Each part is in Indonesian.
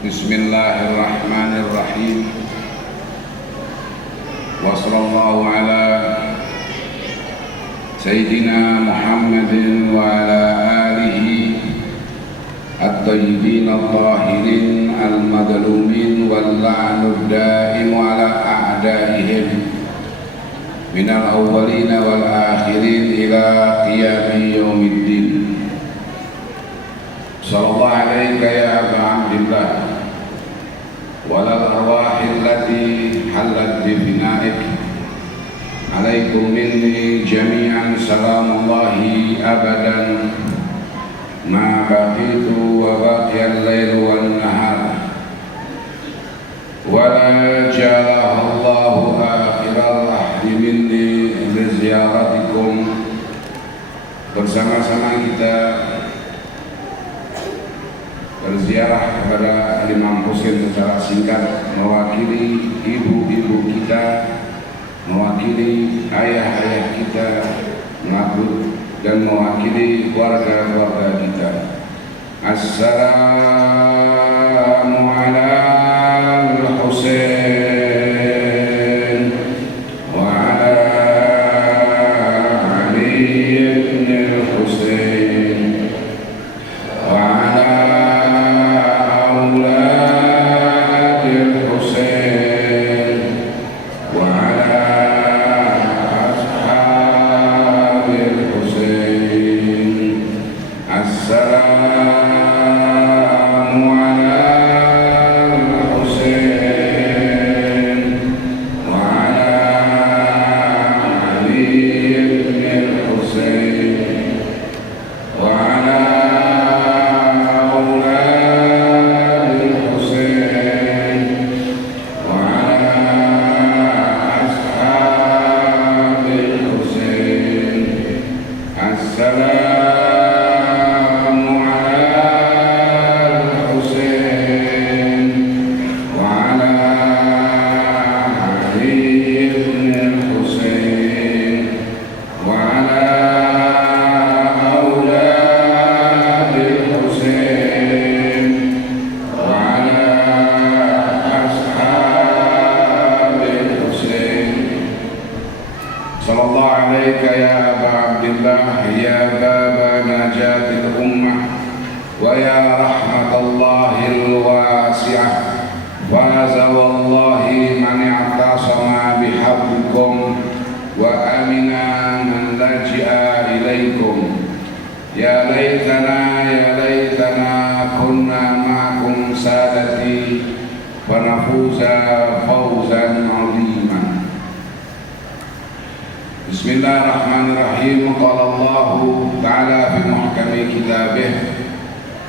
Bismillahirrahmanirrahim. Wa sallallahu ala Sayyidina Muhammadin wa ala alihi at-tayyibin at-tahirin al-madlumin wal-la'nud da'im ala a'daihim minal awwalin wal akhirin ila qiyami yaumiddin. Sallallahu alaika ya Aba Abdillah walal arwahil lati halat bi fina'ik. Alaikum minni jami'an salamullahi abadan ma baqitu wa baqiyal lail wan nahar wa la ja'alahu Allahu akhiral ahdi minni li ziyaratikum. Bersama-sama kita berziarah kepada Imam Husain secara singkat, mewakili ibu-ibu kita, mewakili ayah-ayah kita, dan mewakili keluarga-keluarga kita. Assalamu ala al-Husain wa ala Ali ibn al-Husain wa ala Bismillahirrahmanirrahim. Qala Allahu ta'ala fi muhkami kitabih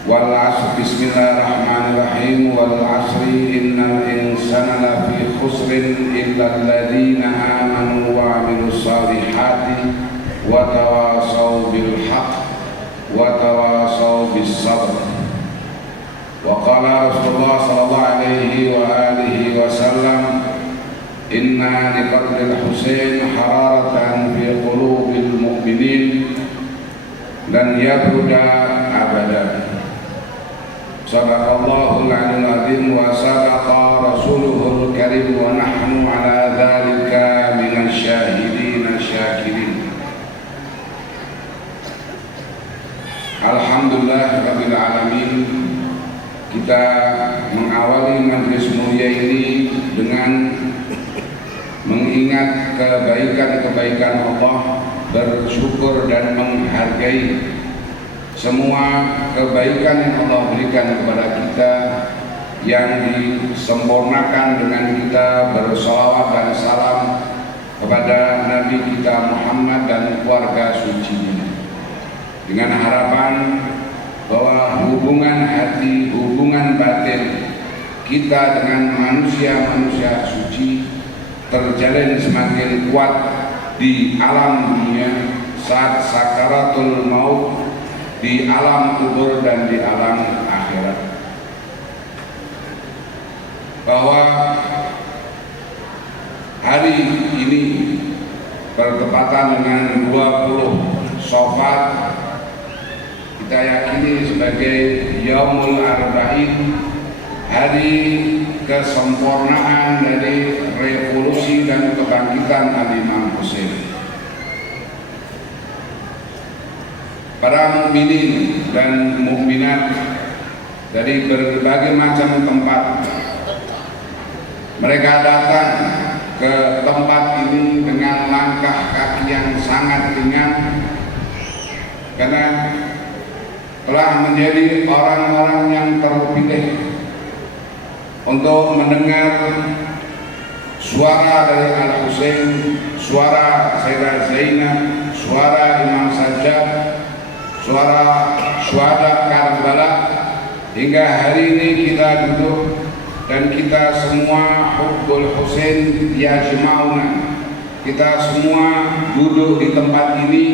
wal 'asr. Bismillahirrahmanirrahim. Wal 'asri innal insana lafi khusrin illa alladhina amanu wa 'amilus salihati wa tawasaw bil haqq wa tawasaw bis sabr. Wa qala Rasulullah sallallahu alaihi wa alihi wasallam, inna li qatlil Husain hararatan fi qulubil mu'minin lan yabruda abadan. Sadaqallahul aliyyul azim wa sadaqa rasuluhul karim wa nahnu ala dzalika minasy syahidin syakirin. Alhamdulillah rabbil alamin. Kita mengawali majelis mulia ini dengan mengingat kebaikan-kebaikan Allah, bersyukur dan menghargai semua kebaikan yang Allah berikan kepada kita, yang disempurnakan dengan kita bersalawat dan salam kepada Nabi kita Muhammad dan keluarga suci, dengan harapan bahwa hubungan hati, hubungan batin kita dengan manusia-manusia suci terjalin semakin kuat di alam dunia saat sakaratul maut, di alam kubur dan di alam akhirat. Bahwa hari ini bertepatan dengan 20 Syawal, kita yakini sebagai Yaumul Arba'in, hari kesempurnaan dari revolusi dan kebangkitan Al-Imam Husain. Para mukminin dan mukminat dari berbagai macam tempat, mereka datang ke tempat ini dengan langkah kaki yang sangat ringan, karena telah menjadi orang-orang yang terpilih untuk mendengar suara dari Al-Husain, suara Sayyidah Zainab, suara Imam Sajjad, suara syuhada Karbala. Hingga hari ini kita duduk dan kita semua hubbul Husain yajma'una. Kita semua duduk di tempat ini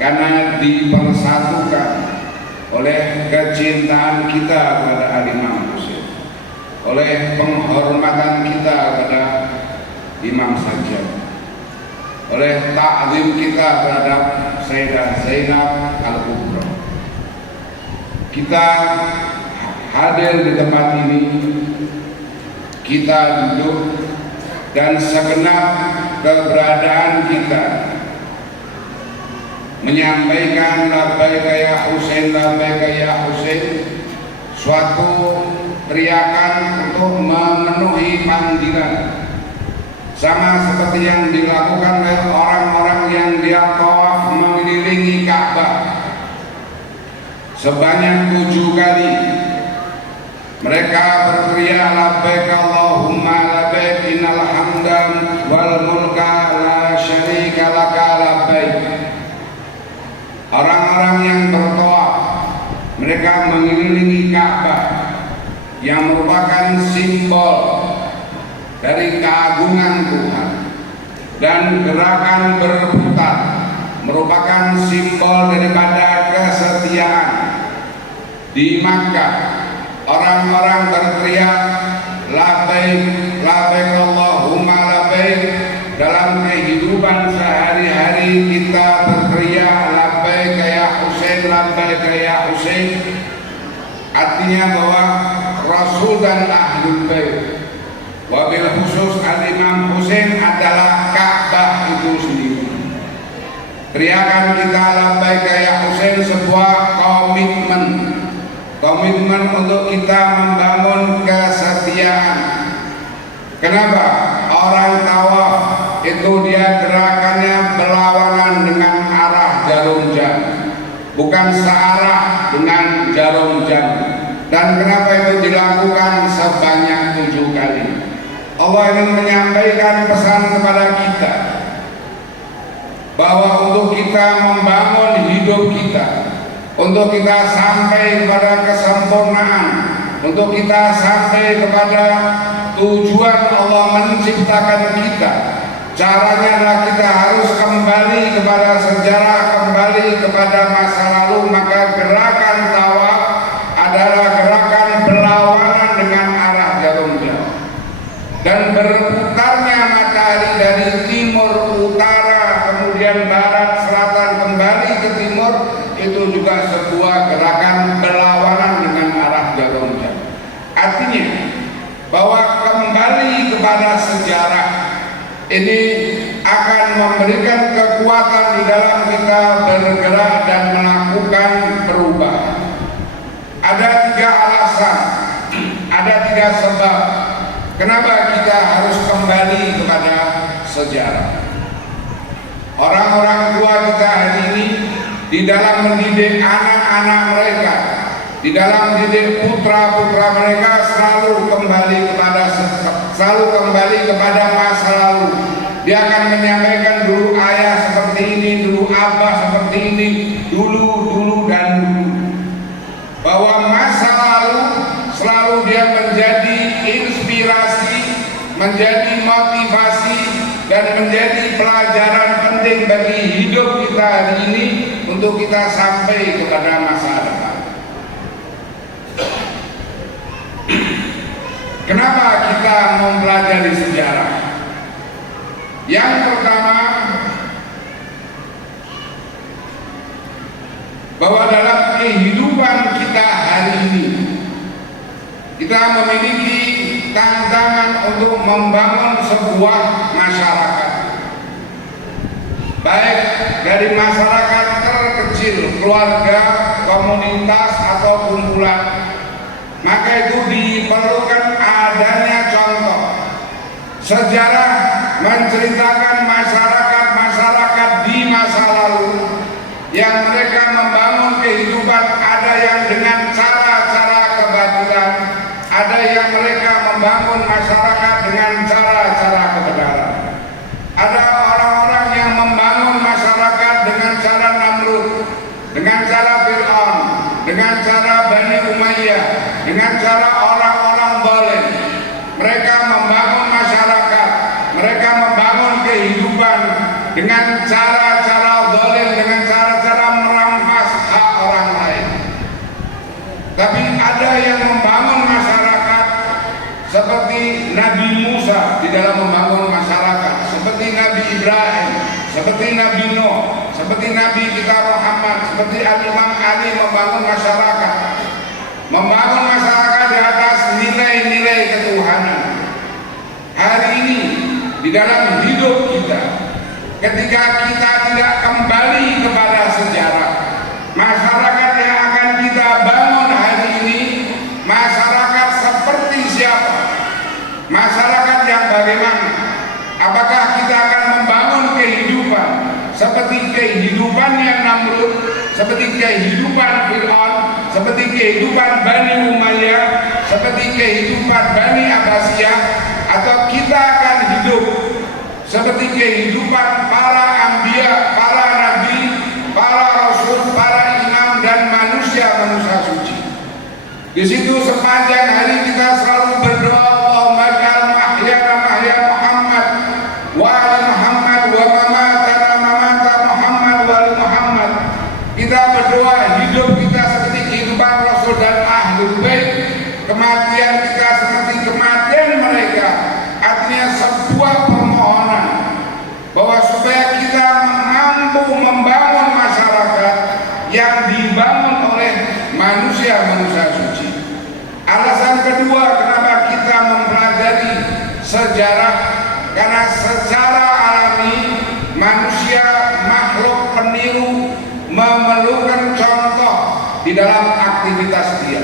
karena dipersatukan oleh kecintaan kita kepada Al-Imam Husain, oleh penghormatan kita kepada Imam Sajjad, oleh ta'zim kita terhadap Sayyidah Zainab Al-Kubra. Kita hadir di tempat ini, kita duduk, dan segenap keberadaan kita menyampaikan labbaika ya Husain, labbaika ya Husain, suatu teriakan untuk memenuhi panggilan, sama seperti yang dilakukan oleh orang-orang yang dia tawaf mengelilingi Ka'bah sebanyak 7 kali. Mereka berteriak labbaik Allahumma labbaik innal hamda wal mulka la syarika laka labbaik. Orang-orang yang bertawaf, mereka mengelilingi Ka'bah yang merupakan simbol dari keagungan Tuhan, dan gerakan berputar merupakan simbol daripada kesetiaan. Di Makkah orang-orang berteriak labbaik labbaik Allahumma labbaik. Dalam kehidupan sehari-hari kita berteriak labbaik ya Husain, labbaik ya Husain. Artinya bahwa Rasul dan Ahlul Bait, wabil khusus Al-Imam Husain adalah Ka'bah itu sendiri. Teriakan kita labbaik ya Husain sebuah komitmen untuk kita membangun kesetiaan. Kenapa? Orang tawaf itu dia gerakannya berlawanan dengan arah jarum jam, bukan searah dengan jarum jam. Dan kenapa itu dilakukan sebanyak 7 kali? Allah ingin menyampaikan pesan kepada kita bahwa untuk kita membangun hidup kita, untuk kita sampai kepada kesempurnaan, untuk kita sampai kepada tujuan Allah menciptakan kita, caranya adalah kita harus kembali kepada sejarah, kembali kepada masa lalu. Maka gerakan tawaf adalah gerakan berlawanan dengan arah jarum jam, dan berputarnya matahari dari timur utara kemudian barat selatan kembali ke timur, itu juga sebuah gerakan berlawanan dengan arah jarum jam. Artinya bahwa kembali kepada sejarah ini akan memberikan kekuatan di dalam kita bergerak dan melakukan perubahan. Ada 3 alasan, ada 3 sebab kenapa kita harus kembali kepada sejarah. Orang-orang tua kita hari ini di dalam mendidik anak-anak mereka, di dalam mendidik putra-putra mereka, selalu kembali kepada masa lalu. Dia akan menyampaikan dulu ayah seperti ini, dulu abah seperti ini, dulu dan dulu. Bahwa masa lalu selalu dia menjadi inspirasi, menjadi motivasi, dan menjadi pelajaran penting bagi hidup kita hari ini untuk kita sampai kepada masa depan. Kenapa kita mempelajari sejarah? Yang pertama, bahwa dalam kehidupan kita hari ini Kita memiliki tantangan untuk membangun sebuah masyarakat, baik dari masyarakat terkecil, keluarga, komunitas atau kumpulan. Maka itu diperlukan adanya contoh. Sejarah menceritakan masyarakat-masyarakat di masa lalu yang mereka membangun kehidupan, ada yang dengan cara-cara kebatilan, ada yang mereka membangun masyarakat dengan cara-cara kebenaran. Ada orang-orang yang membangun masyarakat dengan cara Namrud, dengan cara Fir'aun, dengan cara Bani Umayyah, dengan cara orang-orang zalim. Mereka membangun masyarakat, mereka membangun kehidupan dengan cara-cara zalim, dengan cara-cara merampas hak orang lain. Tapi ada yang membangun masyarakat seperti Nabi Musa di dalam membangun masyarakat, seperti Nabi Ibrahim, seperti Nabi Nuh, seperti Nabi kita Muhammad, seperti Imam Ali membangun masyarakat. Membangun masyarakat di atas nilai-nilai ketuhanan. Hari ini di dalam hidup kita, ketika kita tidak kembali kepada sejarah, masyarakat yang akan kita bangun hari ini masyarakat seperti siapa? Masyarakat yang bagaimana? Apakah kita akan membangun kehidupan seperti kehidupannya Namrud, seperti kehidupan Fir'aun, seperti kehidupan Bani Umayyah, seperti kehidupan Bani Abbasiyah, atau kita akan hidup seperti kehidupan para anbiya, para nabi, para rasul, para imam dan manusia-manusia suci. Di situ sepanjang hari kita selalu berdoa, Allahumma ja'al mahyana mahya Muhammad wa ali Muhammad wa mamatana mamata Muhammad wa ali Muhammad. Kita berdoa hidup kita seperti kehidupan Rasul dan Ahlul Bait, kematian kita seperti kematian mereka. Artinya sebuah permohonan bahwa supaya kita mampu membangun masyarakat yang dibangun oleh manusia-manusia suci. Alasan kedua kenapa kita mempelajari sejarah, karena secara alami manusia makhluk peniru, memerlukan contoh di dalam aktivitas dia.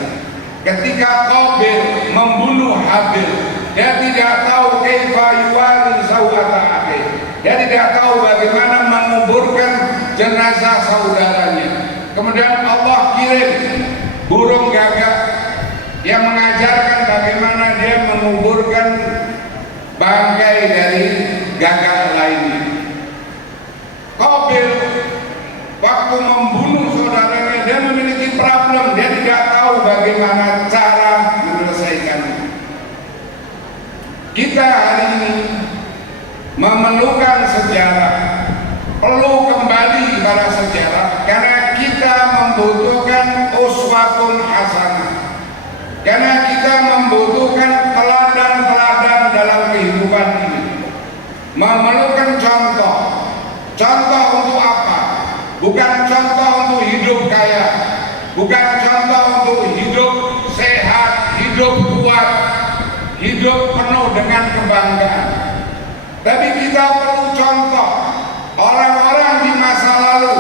Ketika Qabil membunuh Habil, dia tidak tahu kaifa yuwari sawata akhi. Dia tidak tahu bagaimana menguburkan jenazah saudaranya. Kemudian Allah kirim burung gagak yang mengajarkan bagaimana dia menguburkan bangkai dari gagak lainnya. Qabil waktu membunuh saudaranya, dia memiliki problem, dia tidak tahu bagaimana cara menyelesaikannya. Kita hari ini memerlukan sejarah, perlu kembali kepada sejarah, karena kita membutuhkan uswatun hasanah, karena kita membutuhkan teladan-teladan dalam kehidupan ini, memerlukan contoh. Contoh untuk apa? Bukan contoh untuk hidup kaya, bukan contoh untuk hidup sehat, hidup kuat, hidup penuh dengan kebanggaan. Tapi kita perlu contoh orang-orang di masa lalu,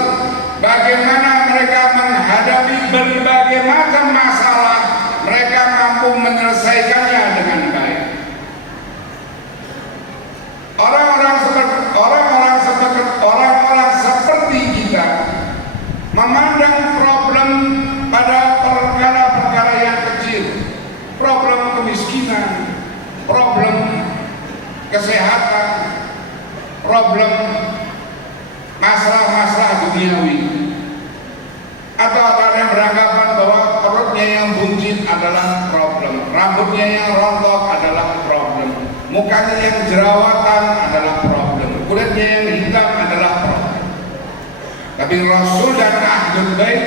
bagaimana mereka menghadapi berbagai macam masalah, mereka mampu menyelesaikannya dengan baik. Orang-orang seperti kita memandang problem pada perkara-perkara yang kecil, problem kemiskinan, problem kesehatan, problem masalah-masalah duniawi. Atau ada yang beranggapan bahwa perutnya yang buncit adalah problem, rambutnya yang rontok adalah problem, mukanya yang jerawatan adalah problem, kulitnya yang hitam adalah problem. Tapi Rasul dan Ahlul Bait,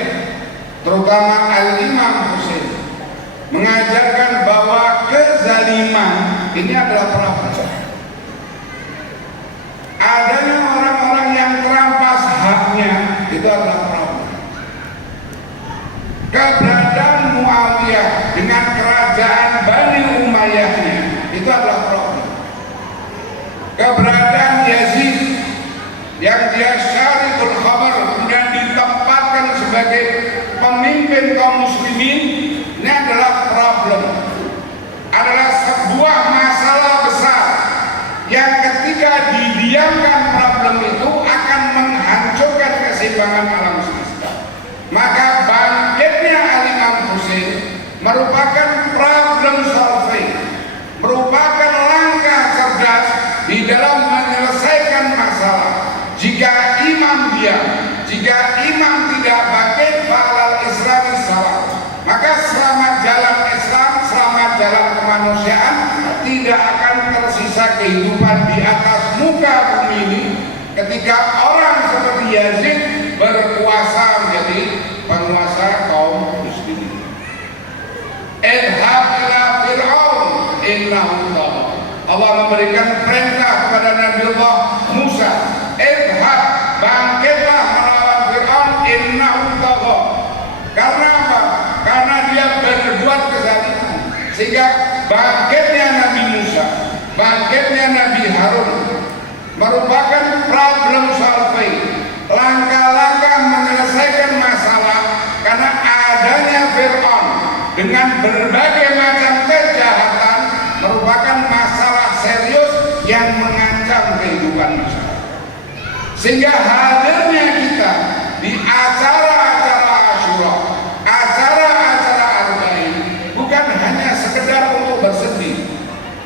terutama Al-Imam Husain, mengajarkan bahwa kezaliman ini adalah problem. Adanya orang-orang yang terampas haknya itu adalah problem. Keberadaan Muawiyah dengan kerajaan merupakan problem solving, merupakan langkah cerdas di dalam menyelesaikan masalah. Jika imam diam, jika imam tidak bangkit, fa'alal Islami salah, maka selamat jalan Islam, selamat jalan kemanusiaan tidak akan tersisa kehidupan di atas muka bumi ini ketika orang seperti Yazid berkuasa menjadi penguasa kaum muslimin. Idhab ila Fir'aun innahu tagha. Allah memberikan perintah kepada Nabiullah Musa, idhab, bangkitlah melawan Fir'aun innahu tagha. Karena apa? Karena dia berbuat kezaliman. Sehingga bangkitnya Nabi Musa, bangkitnya Nabi Harun merupakan problem solving, langkah-langkah menyelesaikan masalah. Karena adanya Fir'aun dengan berbagai macam kejahatan merupakan masalah serius yang mengancam kehidupan masyarakat. Sehingga hadirnya kita di acara-acara Asyura, acara-acara Arba'in, bukan hanya sekedar untuk bersedih,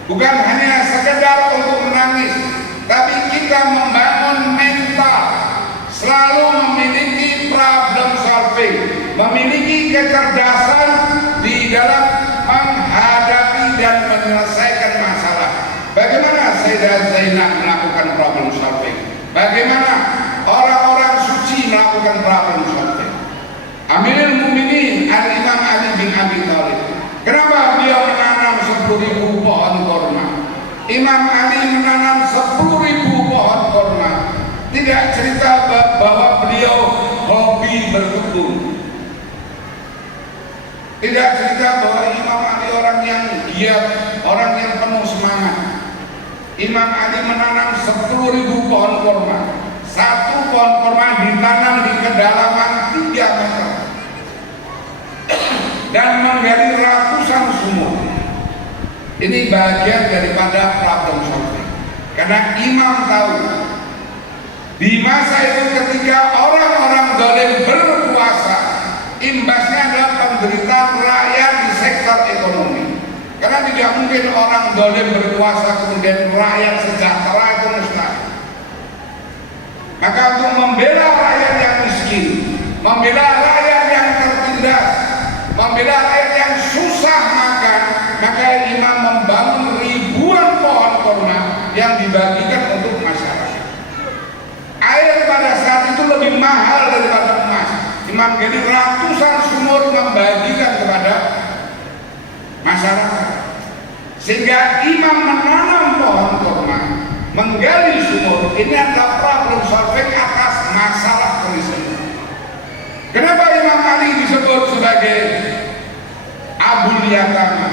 bukan hanya sekedar untuk menangis, tapi kita membangun mental, selalu memiliki problem solving, memiliki kecerdasan di dalam menghadapi dan menyelesaikan masalah. Bagaimana Sayyidah Zainab melakukan problem solving? Bagaimana orang-orang suci melakukan problem solving? Amirul Mukminin Al-Imam Ali bin Abi Thalib, kenapa beliau menanam 10.000 pohon kurma? Imam Ali menanam 10.000 pohon kurma. Tidak cerita bahwa beliau hobi berkebun. Tidak cerita bahwa Imam Ali orang yang giat, orang yang penuh semangat. Imam Ali menanam 10.000 pohon kurma. Satu pohon kurma ditanam di kedalaman 3 meter dan menggali ratusan sumur. Ini bagian daripada problem solving. Karena imam tahu di masa itu ketika orang-orang zalim berkuasa, imbasnya adalah penderitaan rakyat di sektor ekonomi. Karena tidak mungkin orang zalim berkuasa kemudian rakyat sejahtera itu mustahil. Maka untuk membela rakyat yang miskin, membela rakyat yang tertindas, membela rakyat yang susah makan, maka imam membangun ribuan pohon kurma yang dibagikan untuk masyarakat. Air pada saat itu lebih mahal daripada emas. Imam jadi ratusan sumur membagikan kepada masyarakat. Sehingga imam menanam pohon kurma, menggali sumur. Ini adalah problem solving atas masalah kemiskinan. Kenapa Imam Ali disebut sebagai Abul Yatama?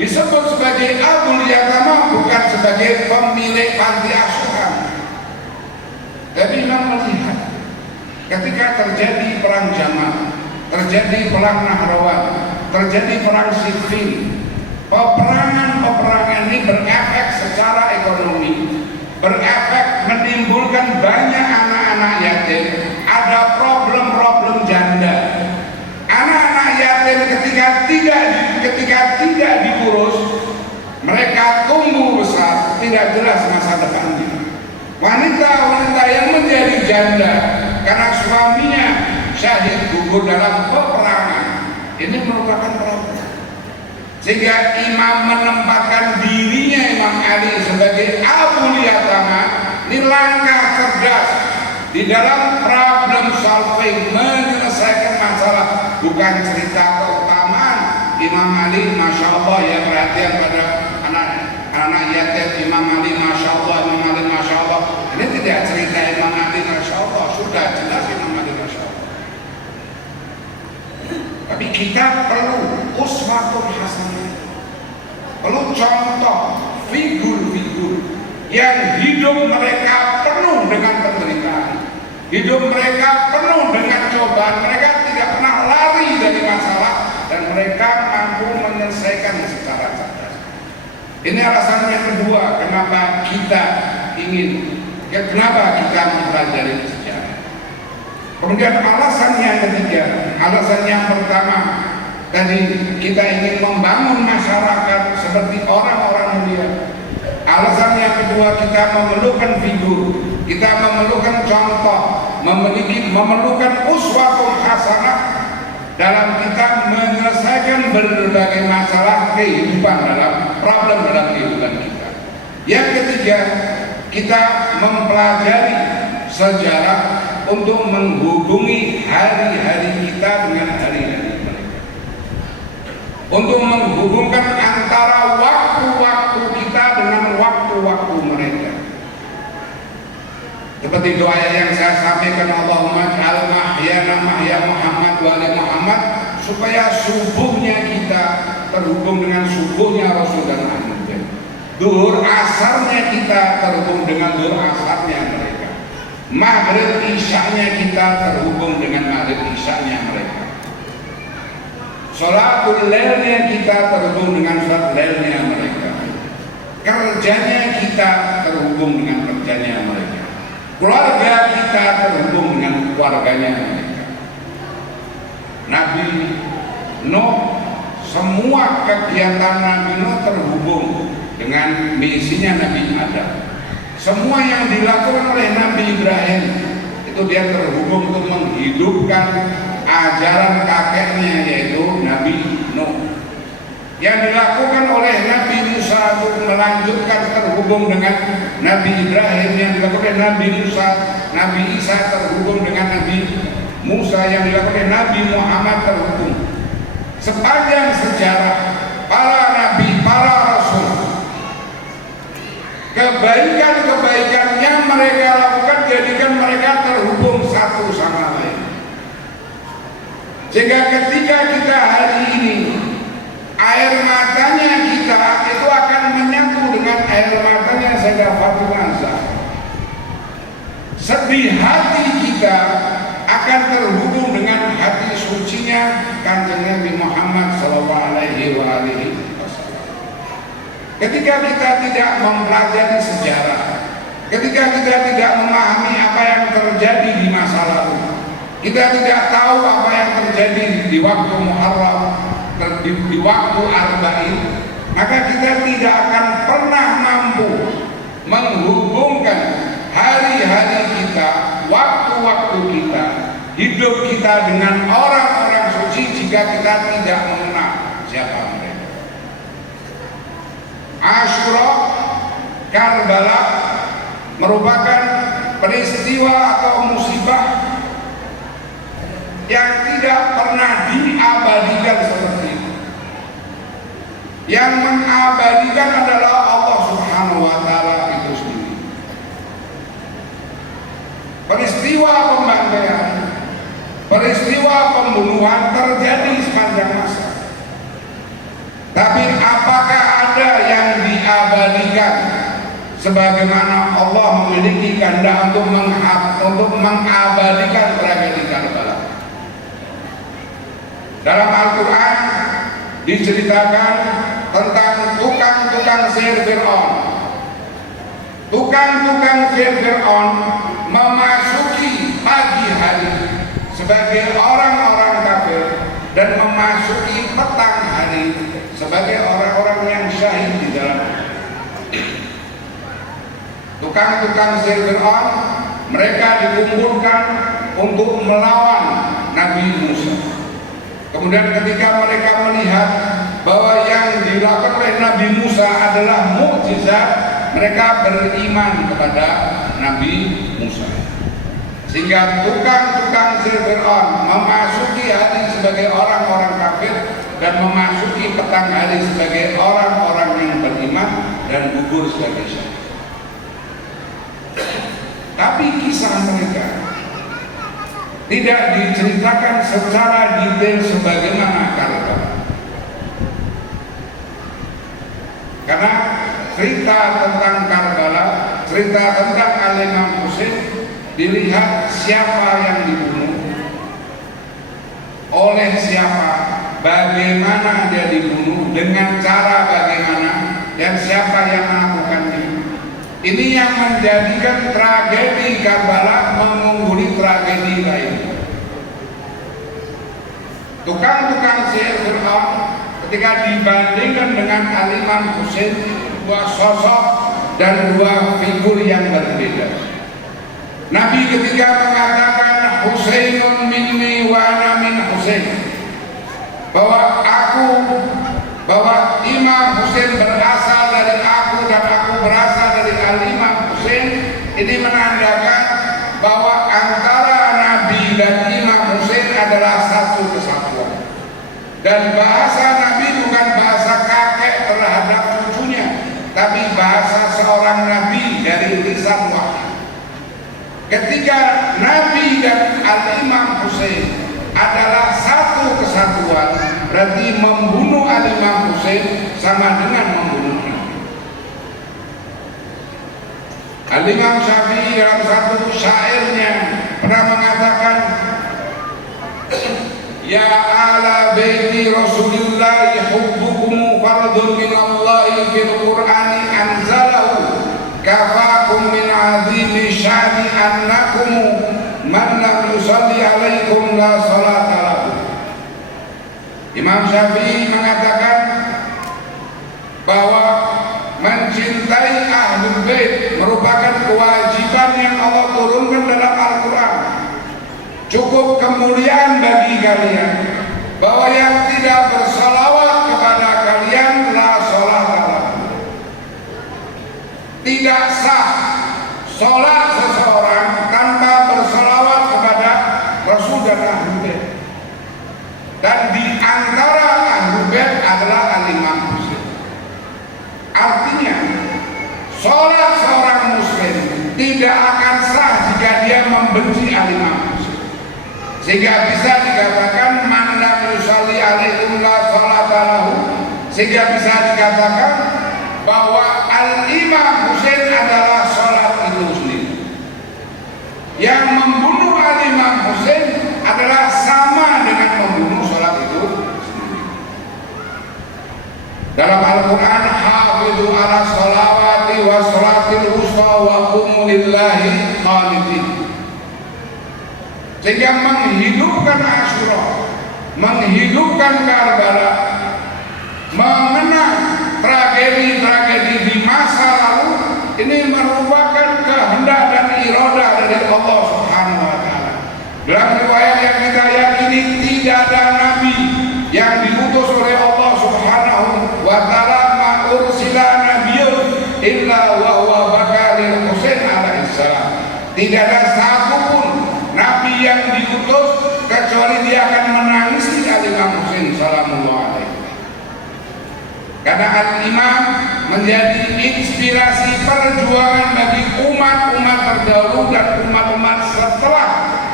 Disebut sebagai Abul Yatama bukan sebagai pemilik panti asuhan. Jadi Imam melihat ketika terjadi perang Jamal, terjadi perang Nahrawan, terjadi perang Siffin, peperangan ini berefek secara ekonomi, berefek menimbulkan banyak anak-anak yatim, ada problem-problem janda. Anak-anak yatim ketika tidak diurus, mereka tumbuh besar, tidak jelas masa depannya. Wanita-wanita yang menjadi janda karena suaminya syahid gugur dalam peperangan, ini merupakan problem. Sehingga imam menempatkan dirinya Imam Ali sebagai Abul Yatama. Ini langkah cerdas di dalam problem solving, menyelesaikan masalah. Bukan cerita keutamaan Imam Ali, Masya Allah ya, perhatian pada anak yatim. Imam Ali Masya Allah, Imam Ali Masya Allah. Ini tidak cerita Imam Ali Masya Allah, sudah jelas Imam Ali Masya Allah. Tapi kita perlu uswatun hasanah, perlu contoh figur-figur yang hidup mereka penuh dengan penderitaan, hidup mereka penuh dengan cobaan, mereka tidak pernah lari dari masalah dan mereka mampu menyelesaikan secara cerdas. Ini alasan yang kedua kenapa kita ingin, kenapa kita mempelajari sejarah. Kemudian alasan yang ketiga, alasan yang pertama, Tadi kita ingin membangun masyarakat seperti orang-orang mulia. Alasan yang kedua, kita memerlukan figur, kita memerlukan contoh, memerlukan uswatun hasanah dalam kita menyelesaikan berbagai masalah kehidupan dalam kehidupan kita. Yang ketiga, kita mempelajari sejarah untuk menghubungi hari-hari kita dengan hari-hari mereka, untuk menghubungkan antara waktu-waktu kita dengan waktu-waktu mereka. Seperti doa yang saya sampaikan, Allahumma ja'al mahyana mahya Muhammad wa ali Muhammad, supaya subuhnya kita terhubung dengan subuhnya Rasul dan Ahmad. Duhur asarnya kita terhubung dengan duhur asarnya mereka. Maghrib isya'nya kita terhubung dengan maghrib isya'nya mereka. Sholatul lailnya kita terhubung dengan sholat lailnya mereka. Kerjanya kita terhubung dengan kerjanya mereka. Keluarga kita terhubung dengan keluarganya mereka. Nabi Nuh, semua kegiatan Nabi Nuh terhubung dengan misinya Nabi Adam. Semua yang dilakukan oleh Nabi Ibrahim itu dia terhubung untuk menghidupkan ajaran kakeknya, yaitu Nabi Nuh. Yang dilakukan oleh Nabi Musa untuk melanjutkan terhubung dengan Nabi Ibrahim, yang dilakukan oleh Nabi Musa, Nabi Isa terhubung dengan Nabi Musa, yang dilakukan oleh Nabi Muhammad terhubung. Sepanjang sejarah para nabi, para rasul, kebaikan-kebaikan yang mereka lakukan jadikan mereka terhubung satu sama lain. Sehingga ketika kita hari ini air matanya kita itu akan menyatu dengan air matanya Sayyidah Fatimah Zahra. Sedih hati kita akan terhubung dengan hati sucinya Kanjeng Nabi Muhammad sallallahu alaihi wasallam. Ketika kita tidak mempelajari sejarah, ketika kita tidak memahami apa yang terjadi di masa lalu, kita tidak tahu apa yang terjadi di waktu Muharram, di waktu Arba'in, maka kita tidak akan pernah mampu menghubungkan hari-hari kita, waktu-waktu kita, hidup kita dengan orang-orang suci jika kita tidak mengenal siapa mereka. Asyura, Karbala merupakan peristiwa atau musibah yang tidak pernah diabadikan seperti itu. Yang mengabadikan adalah Allah Subhanahu wa Ta'ala itu sendiri. Peristiwa pembantaian, peristiwa pembunuhan terjadi sepanjang masa. Tapi apakah ada yang diabadikan sebagaimana Allah memiliki kehendak untuk mengabadikan tragedi Karbala? Dalam Al-Quran diceritakan tentang tukang-tukang sihir Fir'aun. Tukang-tukang sihir Fir'aun memasuki pagi hari sebagai orang-orang kafir dan memasuki petang hari sebagai orang-orang yang syahid di dalam. Tukang-tukang sihir Fir'aun mereka dikumpulkan untuk melawan Nabi Musa. Kemudian ketika mereka melihat bahwa yang dilakukan oleh Nabi Musa adalah mukjizat, mereka beriman kepada Nabi Musa. Sehingga tukang-tukang sihir Fir'aun memasuki hari sebagai orang-orang kafir dan memasuki petang hari sebagai orang-orang yang beriman dan gugur sebagai syahid. Tapi kisah mereka tidak diceritakan secara detail sebagaimana Karbala. Karena cerita tentang Karbala, cerita tentang Al-Imam Husain, dilihat siapa yang dibunuh, oleh siapa, bagaimana dia dibunuh, dengan cara bagaimana, dan siapa yang melakukannya. Ini yang menjadikan tragedi Karbala mengungguli tragedi lain. Tukang-tukang sihir Fir'aun ketika dibandingkan dengan Al-Imam Husain, dua sosok dan dua figur yang berbeda. Nabi ketika mengatakan Husainun minni wa ana min Husain, bahwa Imam Husain berasal dari aku dan aku berasal dari Al-Imam Husain, ini menandakan bahwa antara Nabi dan Imam Husain adalah satu kesatuan. Dan bahasa Nabi bukan bahasa kakek terhadap cucunya, tapi bahasa seorang Nabi dari lisan wahyu. Ketika Nabi dan Al-Imam Husain adalah satu kesatuan, berarti membunuh Al-Imam Husain sama dengan membunuh Nabi. Al-Imam Syafi'i dalam satu syairnya pernah mengatakan, ya ala baiti Rasulillah hubbukum fardun min Allahi fil Qur'ani anzalahu kafakum min azimi syani annakum man lam yusalli alaikum la salata lahu. Imam Syafi'i mengatakan bahwa mencintai Ahlul Bait merupakan kewajiban yang Allah turunkan dalam Al-Quran. Cukup kemuliaan bagi kalian bahwa yang tidak bersalawat kepada kalian la sholat lahu. Tidak sah sholat seseorang tanpa bersalawat kepada Rasul dan Ahlul Bait. Dan di antara Ahlul Bait adalah Al-Imam Husain. Artinya sholat seorang muslim tidak akan sah jika dia membenci Al-Imam Husain. Sehingga bisa dikatakan man lam yusalli alaikum la salata lahu. Sehingga bisa dikatakan bahwa Al-Imam Husain adalah sholat itu sendiri. Yang membunuh Al-Imam Husain adalah sama dengan membunuh sholat itu sendiri. Dalam Al-Quran, hafidhu ala sholawati wa sholatil wusta wa qumu lillahi qanitin. Sehingga menghidupkan Asyura, menghidupkan Karbala, mengenang tragedi-tragedi di masa lalu, ini merupakan kehendak dan iradah dari Allah Subhanahu wa Ta'ala. Dalam riwayat yang kita yakini, tidak ada nabi yang diutus oleh Allah Subhanahu wa Ta'ala ma'ursila nabiyyun illa wa huwa bakalil Husain alaihissalam. Tidak ada satupun nabi yang diutus kecuali dia akan menangisi Al-Imam Husain salamullah alaihi. Karena Al-Imam menjadi inspirasi perjuangan bagi umat-umat terdahulu dan umat-umat setelah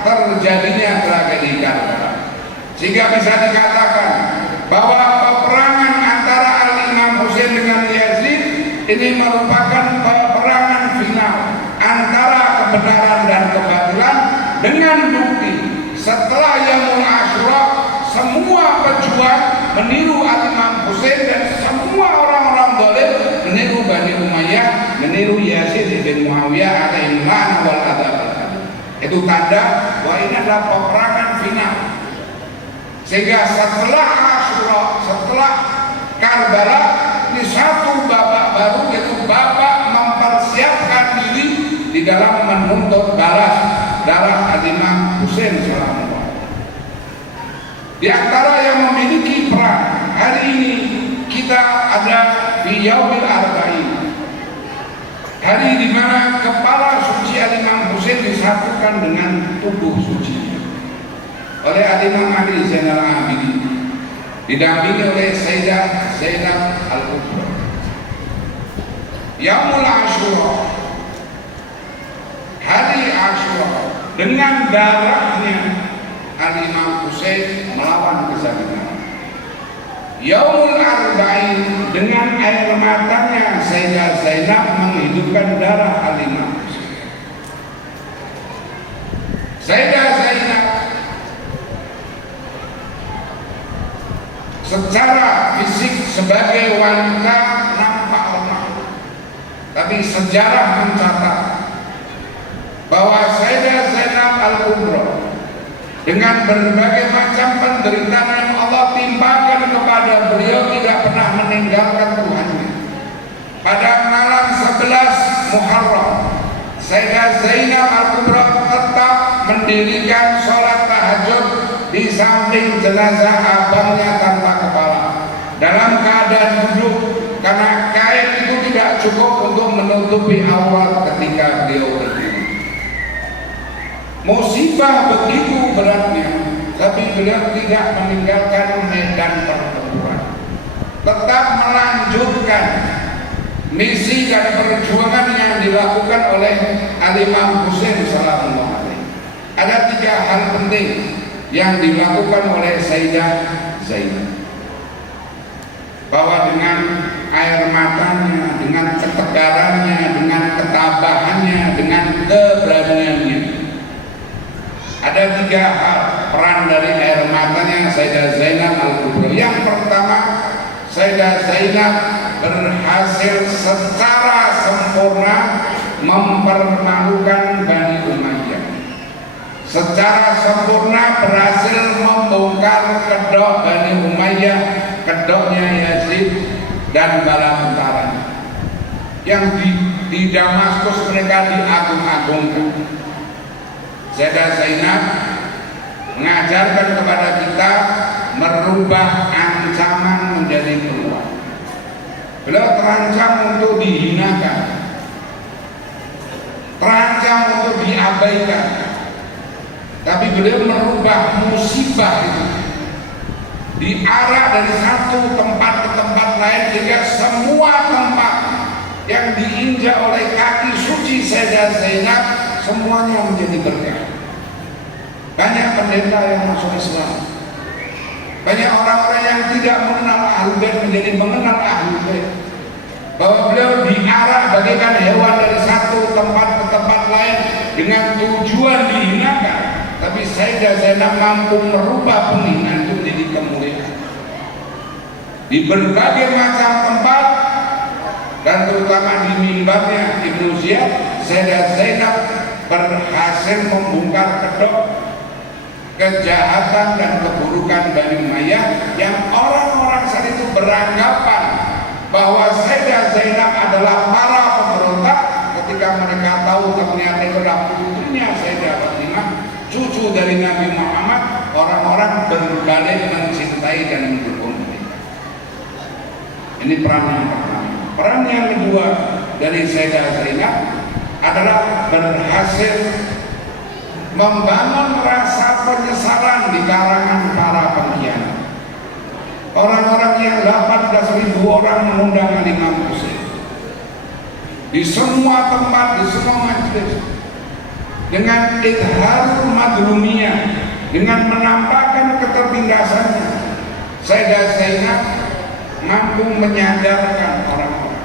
terjadinya tragedi Karbala. Sehingga bisa dikatakan bahwa peperangan antara Al-Imam Husain dengan Yazid ini merupakan peperangan final antara kebenaran dan kebatilan, dengan bukti setelah Yaumul Asyura semua pejuang meniru Al-Imam Husain dan semua orang-orang zalim meniru Bani Umayyah, meniru Yazid bin Muawiyah alaihi la'nah wal adzab. Itu tanda bahwa ini adalah peperangan final. Sehingga setelah Asyura, setelah Karbala, ini satu babak baru, yaitu babak mempersiapkan diri di dalam menuntut balas darah Al-Imam Husain salamullah. Di antara yang memiliki peran hari ini kita ada di Yaumil Arba'in, hari di mana kepala suci Al-Imam Husain disatukan dengan tubuh suci oleh Al-Imam Ali Zainal Abidin, didampingi oleh Sayyidah Zainab Al-Kubra. Yaumul Asyura, hari Asyura, dengan darahnya Al-Imam Husain melawan kezaliman. Yaumul Arba'in, dengan air matanya Sayyidah Zainab menghidupkan darah Al-Imam Husain. Sayyidah Zainab secara fisik sebagai wanita nampak lemah, tapi sejarah mencatat bahwa Sayyidah Zainab Al-Kubra dengan berbagai macam penderitaan yang Allah timpakan kepada beliau meninggalkan Tuhannya. Pada malam 11 Muharram, Sayyidah Zainab Al-Kubra tetap mendirikan sholat tahajud di samping jenazah abangnya tanpa kepala dalam keadaan duduk, karena kain itu tidak cukup untuk menutupi aurat ketika beliau berdiri. Musibah begitu beratnya, tapi beliau tidak meninggalkan medan pertempuran, tetap melanjutkan misi dan perjuangan yang dilakukan oleh Al-Imam Husain sallallahu alaihi. Ada 3 hal penting yang dilakukan oleh Sayyidah Zainab, bahwa dengan air matanya, dengan ketegarannya, dengan ketabahannya, dengan keberaniannya. Ada 3 hal peran dari air matanya Sayyidah Zainab Al-Kubra. Yang pertama, Sayyidah Zainab berhasil secara sempurna mempermalukan Bani Umayyah. Secara sempurna berhasil membongkar kedok Bani Umayyah, kedoknya Yazid dan bala tentaranya yang di Damaskus mereka diagung-agungkan. Sayyidah Zainab mengajarkan kepada kita merubah ancaman menjadi peluang. Beliau terancam untuk dihinakan, terancam untuk diabaikan, tapi beliau merubah musibah itu, diarah dari satu tempat ke tempat lain, sehingga semua tempat yang diinjak oleh kaki suci Sayyidah Zainab semuanya menjadi berkah. Banyak pendeta yang masuk Islam, banyak orang-orang yang tidak mengenal Ahlul Bait menjadi mengenal Ahlul Bait, bahwa beliau diarah bagaikan hewan dari satu tempat ke tempat lain dengan tujuan dihinakan, tapi Sayyidah Zainab mampu merubah penghinaan itu menjadi kemuliaan di berbagai macam tempat, dan terutama di mimbarnya Ibnu Ziyad. Sayyidah Zainab berhasil membongkar kedok kejahatan dan keburukan Bani Umayyah yang orang-orang saat itu beranggapan bahwa Sayyidah Zainab adalah para pemberontak. Ketika mereka tahu ternyata itu adalah putrinya Sayyidah Fatimah, cucu dari Nabi Muhammad, orang-orang berbalik mencintai dan mendukung mereka. Ini peran yang pertama. Peran yang kedua dari Sayyidah Zainab adalah berhasil membangun rasa penyesalan di kalangan para pengkhianat. Orang-orang yang 18.000 orang mengundang Imam Husain di semua tempat, di semua majelis, dengan idharul madlumiyah, dengan menampakkan ketertindasannya. Sayyidah Zainab mampu menyadarkan orang-orang,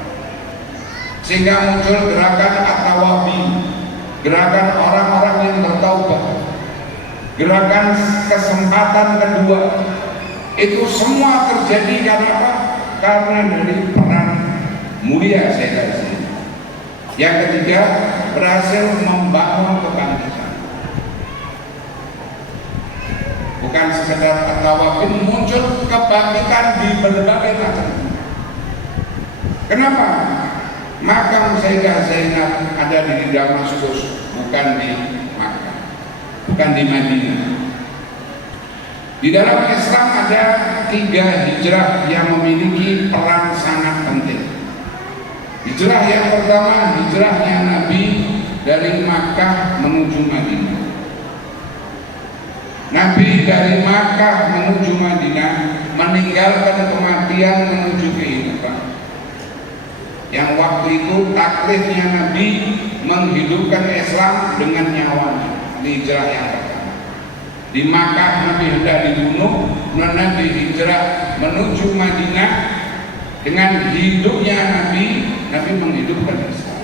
sehingga muncul gerakan At-Tawabi, gerakan orang-orang yang bertaubat, gerakan kesempatan kedua. Itu semua terjadi karena apa? Karena dari peran mulia Sayyidah Zainab. Yang ketiga, berhasil membangun kebangkitan. Bukan sekedar At-Tawabi, muncul kebangkitan di berbagai macam. Kenapa? Makam Sayyidah Zainab ada di Damaskus, bukan di Makkah, bukan di Madinah. Di dalam Islam ada 3 hijrah yang memiliki peran sangat penting. Hijrah yang pertama, hijrahnya Nabi dari Makkah menuju Madinah. Nabi dari Makkah menuju Madinah meninggalkan kematian menuju kehidupan. Yang waktu itu taklifnya Nabi menghidupkan Islam dengan nyawanya. Ini hijrah yang pertama. Di Makkah Nabi hendak dibunuh, Nabi hijrah menuju Madinah. Dengan hidupnya Nabi menghidupkan Islam.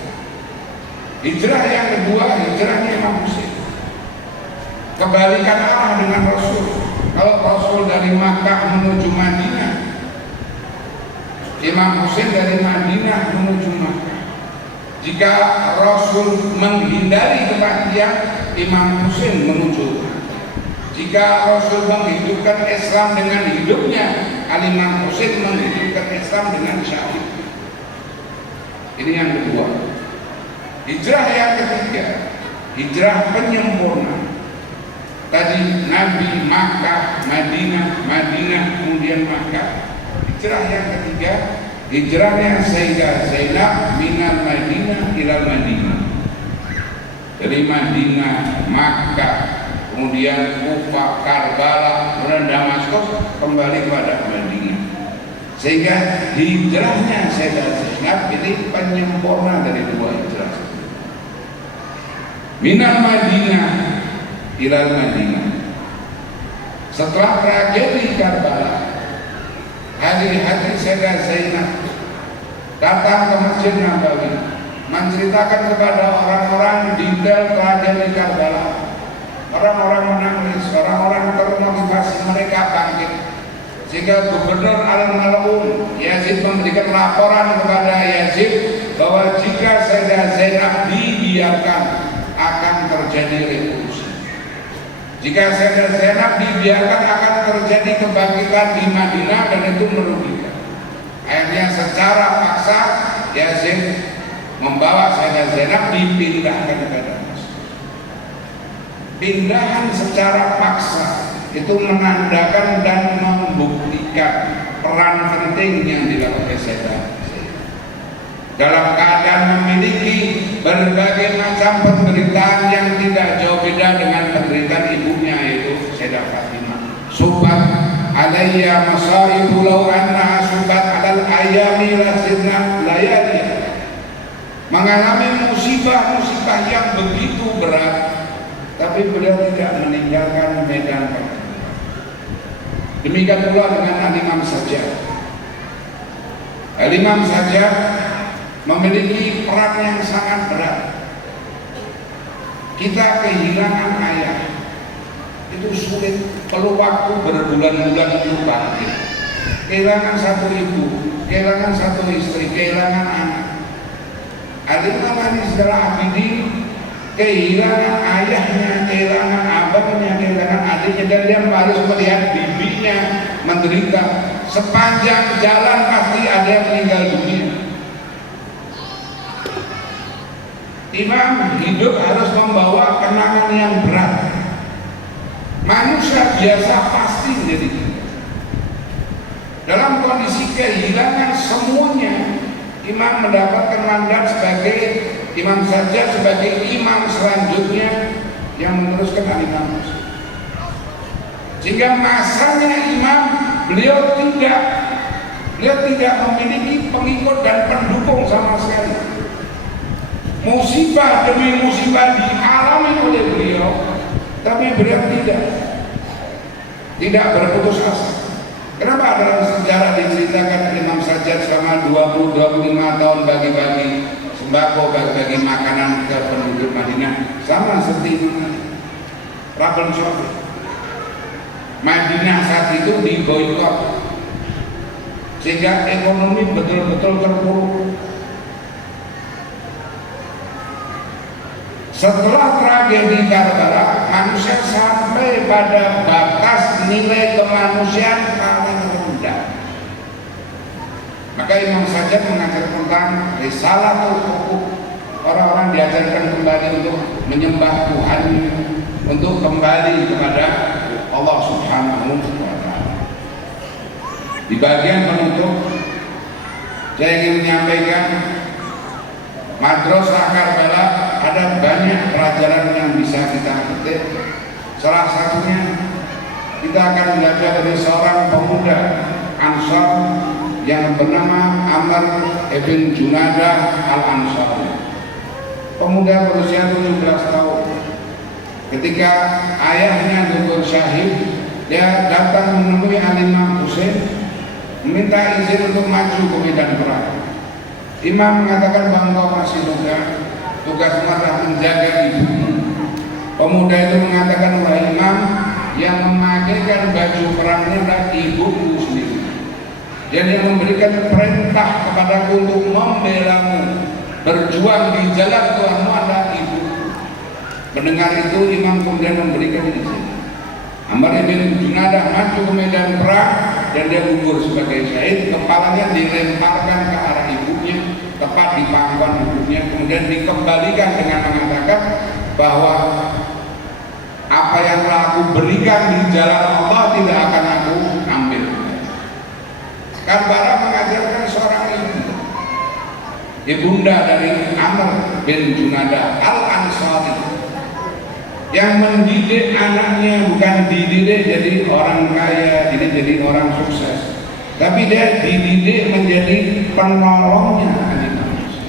Hijrah yang kedua, hijrahnya Imam Husain. Kebalikan arah dengan Rasul. Kalau Rasul dari Makkah menuju Madinah, Imam Husain dari Madinah menuju Makkah. Jika Rasul menghindari kematian, Imam Husain menuju Makkah. Jika Rasul menghidupkan Islam dengan hidupnya, Imam Husain menghidupkan Islam Islam dengan syahid. Ini yang kedua. Hijrah yang ketiga, hijrah penyempurna. Tadi Nabi Makkah, Madinah, Madinah, kemudian Makkah. Hijrah yang ketiga, hijrahnya Sayyidah Zainab minal Madinah ilal Madinah. Dari Madinah, Makkah, kemudian Kufah, Karbala, kemudian Damaskus, kembali kepada Madinah. Sehingga hijrahnya Sayyidah Zainab ini penyempurna dari dua hijrah. Minal Madinah ilal Madinah. Setelah tragedi Karbala, hari-hari Sayyidah Zainab datang ke Masjid Nabawi menceritakan kepada orang-orang detail tragedi Karbala. Orang-orang menangis, orang-orang termotivasi, mereka bangkit. Sehingga Gubernur Al-Mal'un Yazid memberikan laporan kepada Yazid bahwa jika Sayyidah Zainab dibiarkan akan terjadi revolusi. Jika Sayyidah Zainab dibiarkan akan terjadi kebangkitan di Madinah dan itu merugikan. Akhirnya secara paksa Yazid membawa Sayyidah Zainab dipindahkan ke Damaskus. Pindahan secara paksa itu menandakan dan membuktikan peran penting yang dilakukan Sayyidah Zainab dalam keadaan memiliki berbagai macam penderitaan yang tidak jauh beda dengan penderitaan ibunya, yaitu Sayyidah Fatimah. Subat alayya masaibu law anna subat alal ayami lasidna layali. Mengalami musibah-musibah yang begitu berat, tapi beliau tidak meninggalkan medan perang. Demikian pula dengan Al-Imam Sajjad. Al-Imam Sajjad memiliki peran yang sangat berat. Kita kehilangan ayah itu sulit, perlu waktu berbulan-bulan untuk bangkit. Kehilangan satu ibu, kehilangan satu istri, kehilangan anak. Al-Imam Ali Zainal Abidin kehilangan ayahnya, kehilangan abangnya, kehilangan adiknya, dan dia harus melihat bibinya menderita. Sepanjang jalan pasti ada yang meninggal dunia. Imam hidup harus membawa kenangan yang berat. Manusia biasa pasti menjadi gila. Dalam kondisi kehilangan semuanya, Imam mendapatkan mandat sebagai Imam Sajjad, sebagai imam selanjutnya yang meneruskan Al-Imam. Sehingga masanya imam beliau tidak memiliki pengikut dan pendukung sama sekali. Musibah demi musibah dialami oleh beliau, tapi beliau tidak berputus asa. Kenapa dalam sejarah diceritakan Imam Sajjad selama 20-25 tahun bagi-bagi sembako, bagi-bagi makanan ke penduduk Madinah, sama seperti Rabban Syafi. Madinah saat itu diboikot sehingga ekonomi betul-betul terpuruk. Setelah tragedi Karbala, manusia sampai pada batas nilai kemanusiaan paling rendah. Maka Imam Sajjad mengajar tentang risalatul huquq. Orang-orang diajarkan kembali untuk menyembah Tuhan, untuk kembali kepada Allah Subhanahu wa Ta'ala. Di bagian penutup, saya ingin menyampaikan Madrasah Karbala ada banyak pelajaran yang bisa kita petik. Salah satunya kita akan belajar dari seorang pemuda Ansar yang bernama Amr ibn Junadah al-Ansari. Pemuda berusia 17 tahun. Ketika ayahnya gugur syahid, dia datang menemui Al-Imam Husain, meminta izin untuk maju ke medan perang. Imam mengatakan bahwa engkau masih muda, tugasmu adalah menjaga ibumu. Pemuda itu mengatakan, wahai Imam, yang memakaikan baju perangnya adalah ibuku sendiri. Dan yang memberikan perintah kepadaku untuk membelamu, berjuang di jalan Tuhanmu adalah ibu. Mendengar itu, Imam kemudian memberikan izin. Amr ibn Junadah maju ke medan perang dan dia gugur sebagai syahid. Kepalanya dilemparkan ke arah ibunya, tepat di pangkuan ibunya, kemudian dikembalikan dengan mengatakan bahwa apa yang telah aku berikan di jalan Allah tidak akan aku ambil. Karbala mengajarkan seorang ibunda dari Amr bin Junadah Al-Ansari yang mendidik anaknya, bukan dididik jadi orang kaya, jadi orang sukses, tapi dia dididik menjadi penolongnya anak manusia.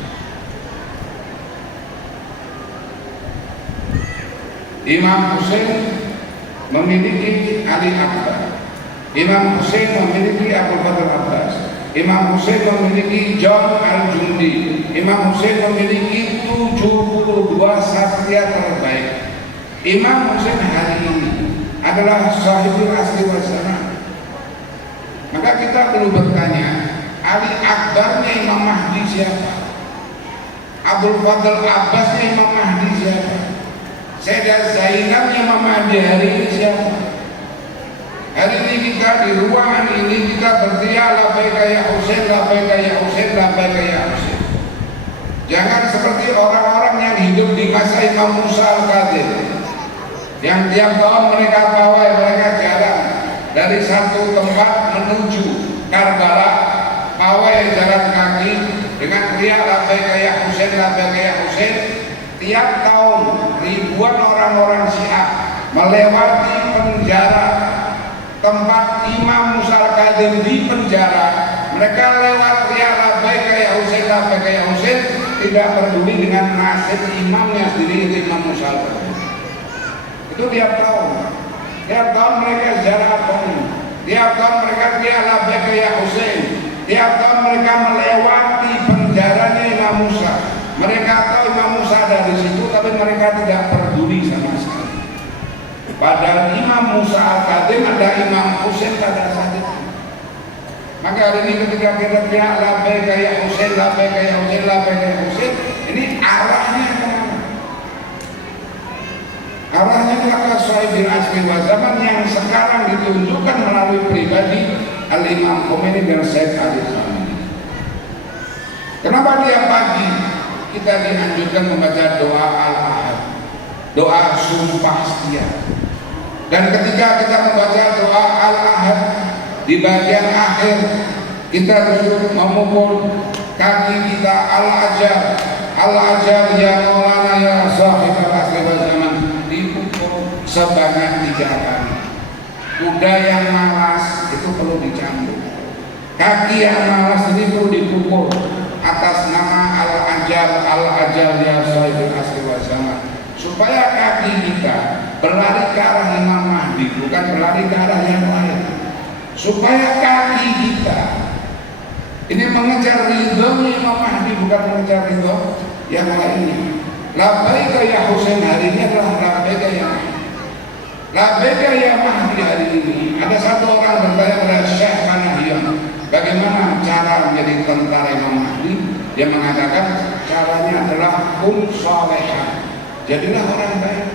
Imam Husain memiliki Ali Akbar, Imam Husain memiliki Abu Bakar Abbas, Imam Husain memiliki John Al-Jundi, Imam Husain memiliki 72 satria terbaik. Imam Husain hari ini adalah sahibul asli wal zaman. Maka kita perlu bertanya, Ali Akbarnya Imam Mahdi siapa? Abdul Fadl Abbasnya Imam Mahdi siapa? Sayyidah Zainabnya Imam Mahdi hari ini siapa? Hari ini kita di ruangan ini kita berteriak labbaika ya Husain, labbaika ya Husain, labbaika ya Husain. Jangan seperti orang-orang yang hidup di masa Imam Musa Al-Kadzim, yang tiap tahun mereka pawai, mereka jalan dari satu tempat menuju Karbala, pawai jalan kaki dengan teriak labbaika ya Husain, labbaika ya Husain. Tiap tahun ribuan orang-orang Syiah melewati penjara tempat Imam Musa Al-Kadzim di penjara. Mereka lewat teriak labbaika ya Husain, labbaika ya Husain, tidak peduli dengan nasib imamnya sendiri, itu Imam Musa Al-Kadzim. Itu tiap tahun mereka ziarah ini, tiap tahun mereka teriak labbaika ya Husain, tiap tahun mereka melewati penjaranya Imam Musa. Mereka tahu Imam Musa ada di situ, tapi mereka tidak peduli sama sekali. Padahal Imam Musa Al-Kadzim ada Imam Husain pada saat itu. Maka hari ini ketika kita teriak labbaika ya Husain, labbaika ya Husain, labbaika ya Husain, ini arahnya kemana? Arahnya adalah sahibul asri wal zaman yang sekarang ditunjukkan melalui pribadi Al-Imam Khomeini dan Syekh Ali Khamenei. Kenapa tiap pagi kita dianjurkan membaca doa Al-Ahad, doa sumpah setia? Dan ketika kita membaca doa Al-Ahad, di bagian akhir kita disuruh memukul kaki kita Al-Ajar, Al-Ajar ya Maulana ya sahibul asri wal zaman, dipukul sebanyak 3 kali. Kuda yang malas itu perlu dicambuk, kaki yang malas ini perlu dipukul atas nama Al-Ajar, Al-Ajar ya sahibul asri wal zaman, supaya kaki kita berlari ke arah Imam Mahdi, bukan berlari ke arah yang lain. Supaya kaki kita ini mengejar ridhonya Imam Mahdi, bukan mengejar ridho yang lainnya. Labbaika ya Husain hari ini adalah labbaika ya Mahdi. Labbaika ya Mahdi hari ini. Ada satu orang bertanya kepada Syekh Manahiyan, bagaimana cara menjadi tentara Imam Mahdi? Dia mengatakan caranya adalah kun sholehah, jadilah orang baik.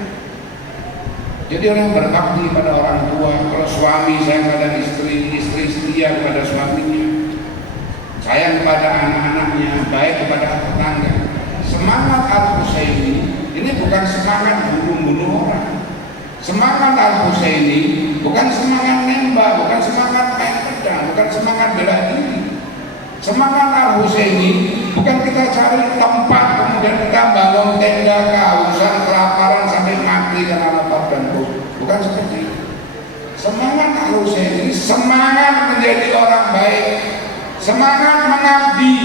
Jadi orang berbakti pada orang tua. Kalau suami sayang pada istri, istri setia kepada suaminya, sayang kepada anak-anaknya, baik kepada tetangga. Semangat Al-Husaini ini bukan semangat bunuh-bunuh orang. Semangat Al-Husaini bukan semangat nembak, bukan semangat main pedang, bukan semangat bela diri. Semangat Al-Husaini bukan kita cari tempat kemudian kita bangun tenda kehausan, kelaparan sampai mati karena lapar dan haus. Bukan seperti itu. Semangat Al-Husaini semangat menjadi orang baik, semangat mengabdi,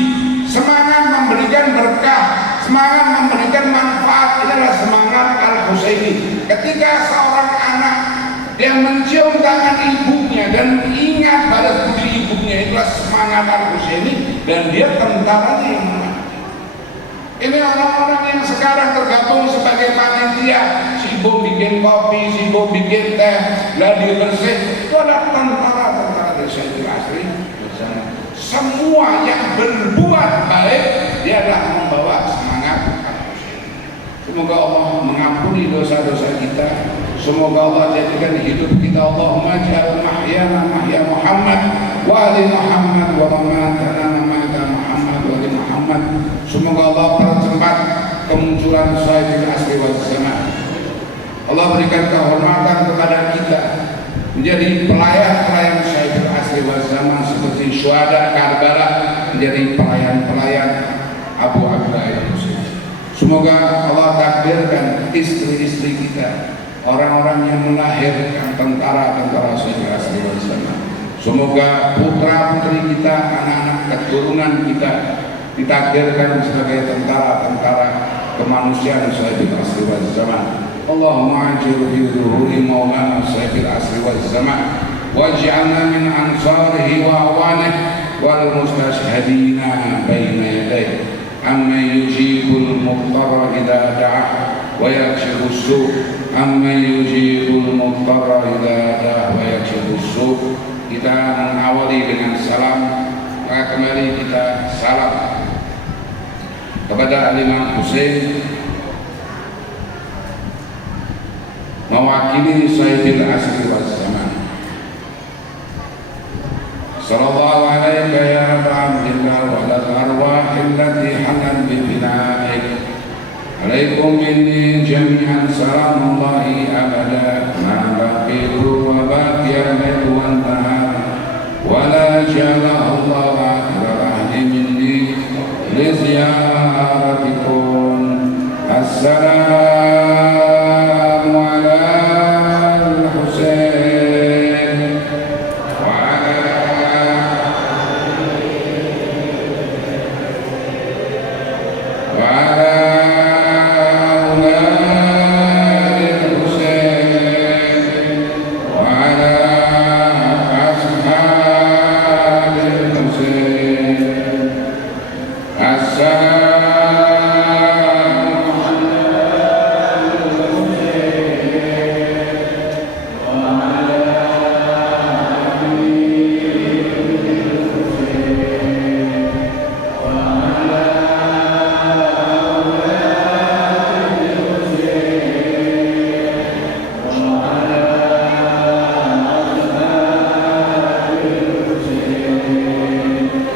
semangat memberikan berkah, semangat memberikan manfaat. Ini adalah semangat Al-Husaini. Ketika seorang anak dia mencium tangan ibunya dan ingat balas budi ibunya, itulah semangat Al-Husaini, dan dia tentaranya yang menang. Ini orang-orang yang sekarang tergabung sebagai panitia, sibuk bikin kopi, sibuk bikin teh, gladi bersih, itu adalah tentara-tentara dari Syekh Asri bersama. Semua yang berbuat baik dia adalah membawa semangat Al-Husaini. Semoga Allah mengampuni dosa-dosa kita. Semoga Allah jadikan hidup kita, Allahumma ja'al mahyana mahya Muhammad wa ali Muhammad wa mamatana mamata Muhammad wa ali Muhammad. Semoga Allah percepat kemunculan Sayyidil Asri wal Zaman. Allah berikan kehormatan kepada kita menjadi pelayan-pelayan Sayyidil Asri wal Zaman, seperti syuhada Karbala menjadi pelayan-pelayan Abu Abdullah Muslim. Semoga Allah takdirkan istri-istri kita orang-orang yang melahirkan tentara-tentara Sayyidil Asri wal Zaman. Semoga putra-putri kita, anak-anak keturunan kita ditakdirkan sebagai tentara-tentara kemanusiaan Sayyidil Asri wal Zaman. Allahumma ajir fi zuhuri maulana Sayyidil Asri wal Zaman waj'alna min ansarihi wa awanihi wal mustashhadina baina yadayhi amma yujibul muqtarra idza da'a wa yakshifu as-su' amma yujibul muqtarra idza da'a wa yakshifu as-su'. Kita mengawali dengan salam, maka kembali kita salam kepada Imam Husain mewakili Sayyidil Asri wal Zaman. Sallallahu alaihi ya Abdillah wa lal arwah allati halan bi bina'ik. Alaikum minni jami'an salamullahi abada ma baqitu wa baqiya al-layl wan nahar wa la jala Allah akhir ahli minni li ziyarati